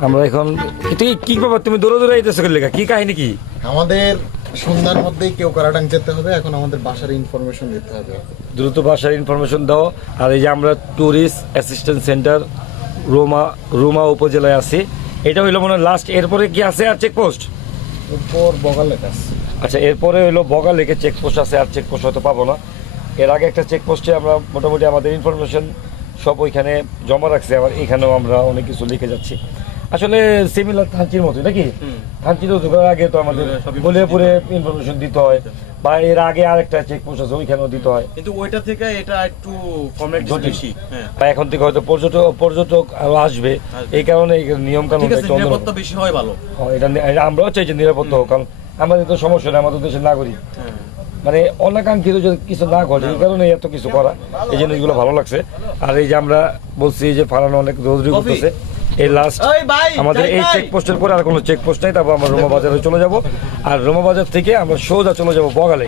আমরা এখন এটা কি- ব্যাপার তুমি দৌড়ে দৌড়ে আইতেছো লেখা কি কাহিনী কি? আমাদের সন্ধ্যার মধ্যেই কেউ কারাটাং যেতে হবে এখন আমাদের বাসার ইনফরমেশন দিতে হবে। দ্রুত ভাষার ইনফরমেশন দাও। আর এই যে আমরা tourist assistant center Ruma Ruma উপজেলায় আছি। এটা হইল মনে লাস্ট এরপরে কি আছে আর চেকপোস্ট উপর বগালে কাছে আচ্ছা এরপরে হইল বগা লেকে চেকপোস্ট আছে আর চেকপোস্ট হয়তো পাবো না। এর আগে একটা চেকপোস্টে আমরা মোটামুটি আমাদের ইনফরমেশন সব ওইখানে জমা রাখছে আবার এখানেও আমরা অনেক কিছু লিখে যাচ্ছি। আসলে সিমিলার থানচির মতোই নাকি? থানচির আগে তো আমাদের বলিয়াপুরে ইনফরমেশন দিতে হয়। বা এর আগে আরেকটা চেকপোস্ট আছে ওইখানেও দিতে হয়। কিন্তু ওইটা থেকে এটা একটু বেশি হ্যাঁ। বা এখন থেকে হয়তো পর্যটক পর্যটক আরও আসবে। এই কারণে নিয়ম কানুন নিরাপত্তা বেশি হয় ভালো। এটা এটা আমরাও চাই যে নিরাপত্তা হোক কারণ আমাদের তো সমস্যা নেই আমাদের দেশের নাগরিক। হ্যাঁ। মানে অনাকাঙ্ক্ষিত যদি কিছু না ঘটে এই কারণে এত কিছু করা। এই জিনিসগুলো ভালো লাগছে। আর এই যে আমরা বলছি যে ফালানো অনেক দৌড়ি করতেছে। এই লাস্ট আমাদের এই। চেকপোস্টের পরে আর কোনো চেকপোস্ট নেই তারপর আমরা রোমা বাজারে চলে যাব। আর রোমা বাজার থেকে আমরা সোজা চলে যাব বগালে।